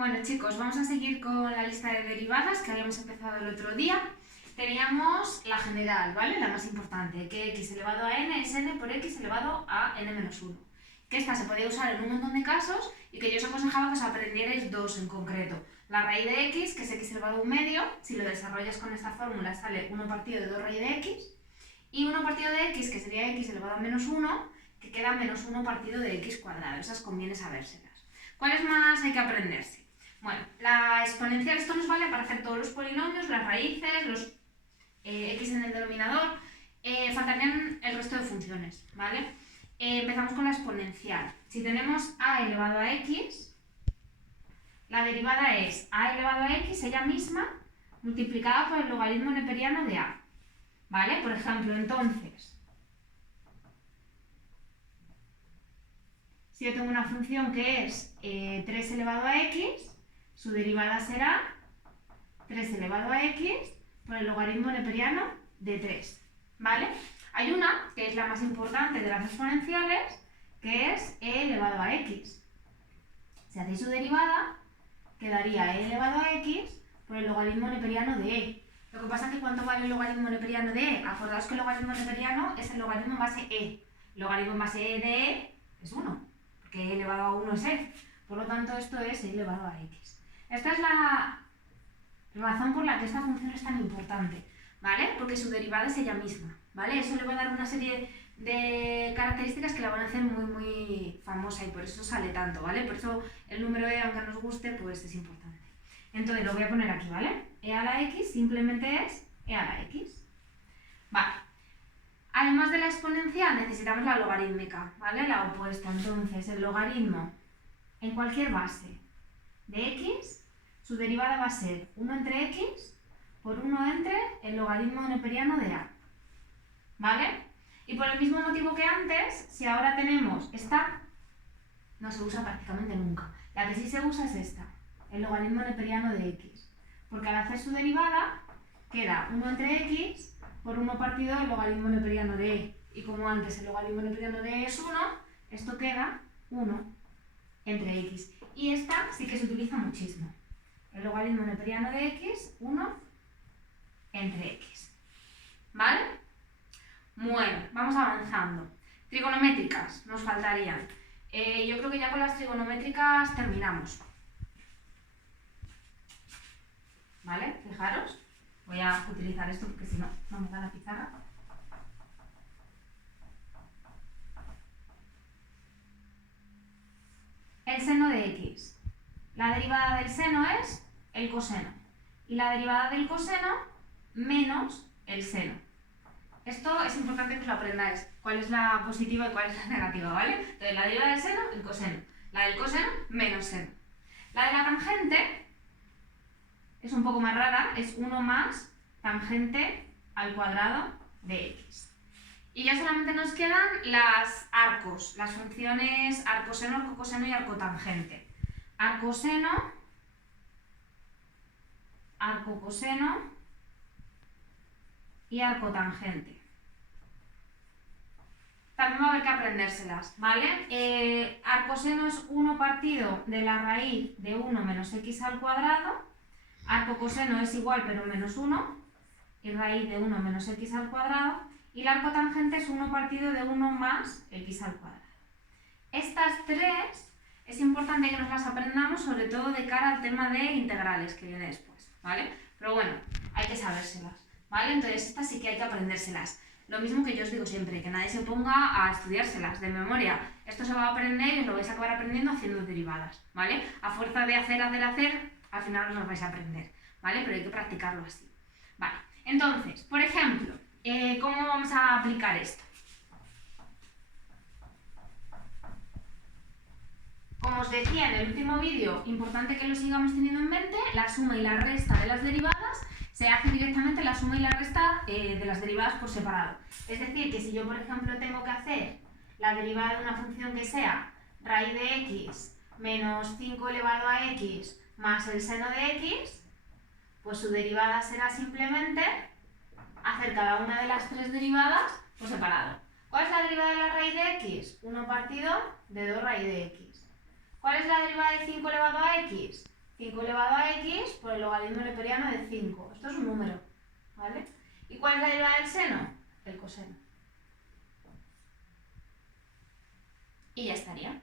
Bueno chicos, vamos a seguir con la lista de derivadas que habíamos empezado el otro día. Teníamos la general, ¿vale? La más importante, que x elevado a n es n por x elevado a n menos 1. Que esta se podía usar en un montón de casos y que yo os aconsejaba que os aprendierais dos en concreto. La raíz de x, que es x elevado a un medio, si lo desarrollas con esta fórmula sale 1 partido de 2 raíz de x, y 1 partido de x, que sería x elevado a menos 1, que queda menos 1 partido de x cuadrado. Esas conviene sabérselas. ¿Cuáles más hay que aprenderse? Bueno, la exponencial, esto nos vale para hacer todos los polinomios, las raíces, los x en el denominador. Faltarían el resto de funciones, ¿vale? Empezamos con la exponencial. Si tenemos a elevado a x, la derivada es a elevado a x, ella misma, multiplicada por el logaritmo neperiano de a. ¿Vale? Por ejemplo, entonces, si yo tengo una función que es 3 elevado a x, su derivada será 3 elevado a x por el logaritmo neperiano de 3, ¿vale? Hay una, que es la más importante de las exponenciales, que es e elevado a x. Si hacéis su derivada, quedaría e elevado a x por el logaritmo neperiano de e. Lo que pasa es que ¿cuánto vale el logaritmo neperiano de e? Acordaos que el logaritmo neperiano es el logaritmo en base e. El logaritmo en base e de e es 1, porque e elevado a 1 es e. Por lo tanto, esto es e elevado a x. Esta es la razón por la que esta función es tan importante, ¿vale? Porque su derivada es ella misma, ¿vale? Eso le va a dar una serie de características que la van a hacer muy famosa y por eso sale tanto, ¿vale? Por eso el número e, aunque nos guste, pues es importante. Entonces lo voy a poner aquí, ¿vale? E a la x simplemente es e a la x. Vale. Además de la exponencial necesitamos la logarítmica, ¿vale? La opuesta. Entonces el logaritmo en cualquier base de x, su derivada va a ser 1 entre x por 1 entre el logaritmo neperiano de a, ¿vale? Y por el mismo motivo que antes, si ahora tenemos esta, no se usa prácticamente nunca. La que sí se usa es esta, el logaritmo neperiano de x, porque al hacer su derivada queda 1 entre x por 1 partido del logaritmo neperiano de e. Y como antes el logaritmo neperiano de e es 1, esto queda 1 entre x. Y esta sí que se utiliza muchísimo. El logaritmo neperiano de x, 1 entre x. ¿Vale? Bueno, vamos avanzando. Trigonométricas, nos faltarían. Yo creo que ya con las trigonométricas terminamos. ¿Vale? Fijaros. Voy a utilizar esto porque si no, no me da la pizarra. El seno de x. La derivada del seno es el coseno. Y la derivada del coseno menos el seno. Esto es importante que os lo aprendáis. ¿Cuál es la positiva y cuál es la negativa? ¿Vale? Entonces, la derivada del seno, el coseno. La del coseno, menos seno. La de la tangente es un poco más rara. Es 1 más tangente al cuadrado de x. Y ya solamente nos quedan las arcos. Las funciones arcoseno, arcocoseno y arcotangente. Arcoseno, arcocoseno y arcotangente. También va a haber que aprendérselas, ¿vale? Arcoseno es 1 partido de la raíz de 1 menos x al cuadrado. Arcocoseno es igual pero menos 1 y raíz de 1 menos x al cuadrado. Y la arcotangente es 1 partido de 1 más x al cuadrado. Estas tres es importante que nos las aprendamos, sobre todo de cara al tema de integrales que viene después, ¿vale? Pero bueno, hay que sabérselas, ¿vale? Entonces estas sí que hay que aprendérselas. Lo mismo que yo os digo siempre, que nadie se ponga a estudiárselas de memoria. Esto se va a aprender y os lo vais a acabar aprendiendo haciendo derivadas, ¿vale? A fuerza de hacer, al final os lo vais a aprender, ¿vale? Pero hay que practicarlo así. Vale, entonces, por ejemplo, ¿cómo vamos a aplicar esto? Como os decía en el último vídeo, importante que lo sigamos teniendo en mente, la suma y la resta de las derivadas se hace directamente la suma y la resta de las derivadas por separado. Es decir, que si yo, por ejemplo, tengo que hacer la derivada de una función que sea raíz de x menos 5 elevado a x más el seno de x, pues su derivada será simplemente hacer cada una de las tres derivadas por separado. ¿Cuál es la derivada de la raíz de x? 1 partido de 2 raíz de x. ¿Cuál es la derivada de 5 elevado a x? 5 elevado a x por el logaritmo neperiano de 5. Esto es un número, ¿vale? ¿Y cuál es la derivada del seno? El coseno. Y ya estaría.